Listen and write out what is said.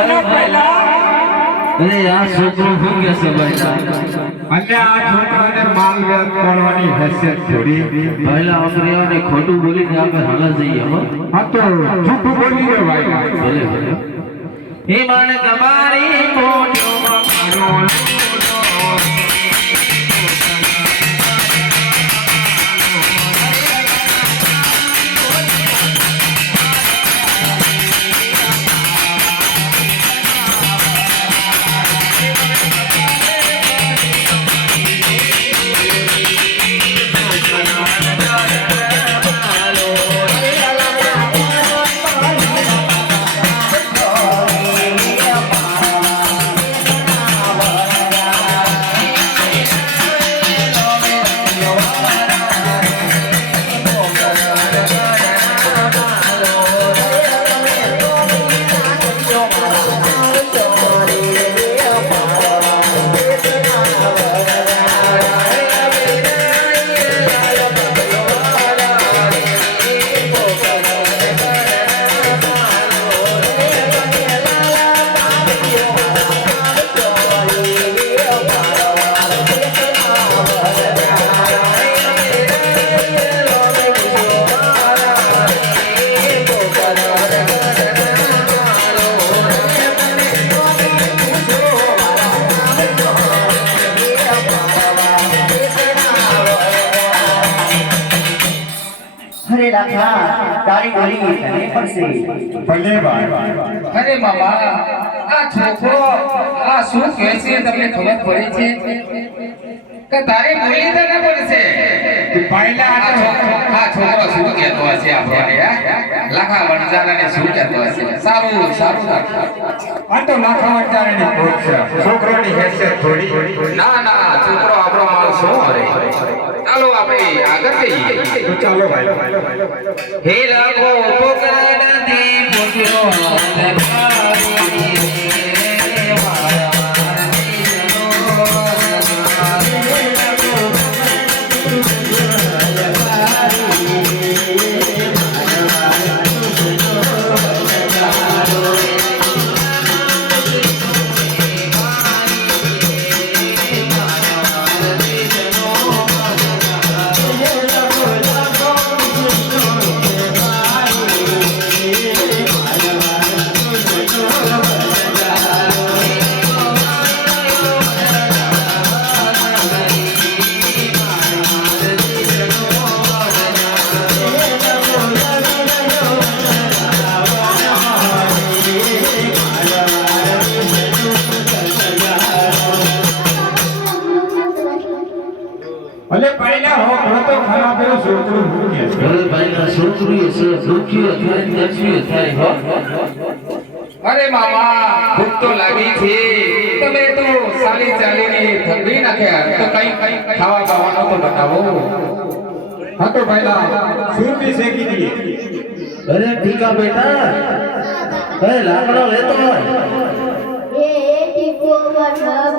અને પહેલા અરે આ છોકરો શું કે છે ભાઈ? અને આ છોકરાને માલ વેચ કરવાની હેસિયત થોડી પહેલા અમરિયાને ખોટું બોલીને આપણે હાલા જઈએ હો. હા તો જૂઠું બોલી રે ભાઈ. ભલે ભલે. હે માને તમારી મોટો મારો અરે લાખા તારી ગોળી તને પડશે. ભલે ભાઈ. અરે બાબા આ છોકરો આ શું કહે છે તમને ખબર પડી છે કે તારી બોલી તને પડશે? પહેલા આ છોકરો શું કહેતો હશે આપણને લાખા વણજારાને શું કહેતો હશે? સારું સારું આ તો લાખા વટારાની ખોટ છે. છોકરાની હેસિયત થોડી. ના ના છોકરો આપણો માણસ શું કરે? ચાલો આપણે આગળ જઈએ. તો ચાલો ભાઈ. હે લાખો પોકરાનાથી પોક્યો અલે પહેલા હો તો ખરાબ એવો છોકરું ભૂકે છે. ભલે ભાઈના છોકરીઓ છે દુખ્યો થાય દર્શીઓ થાય હો. અરે મામા ભૂખ તો લાગી છે. તમે તો સાલી ચાલીને થકવી નાખ્યા તો કઈ ખાવા બાવાનો તો બતાવો. હા તો પહેલા સુરતી શેકી દીએ. અરે ઠીકા બેટા હે લાકડો લેતો હોય. એ ટીકો વરસાદ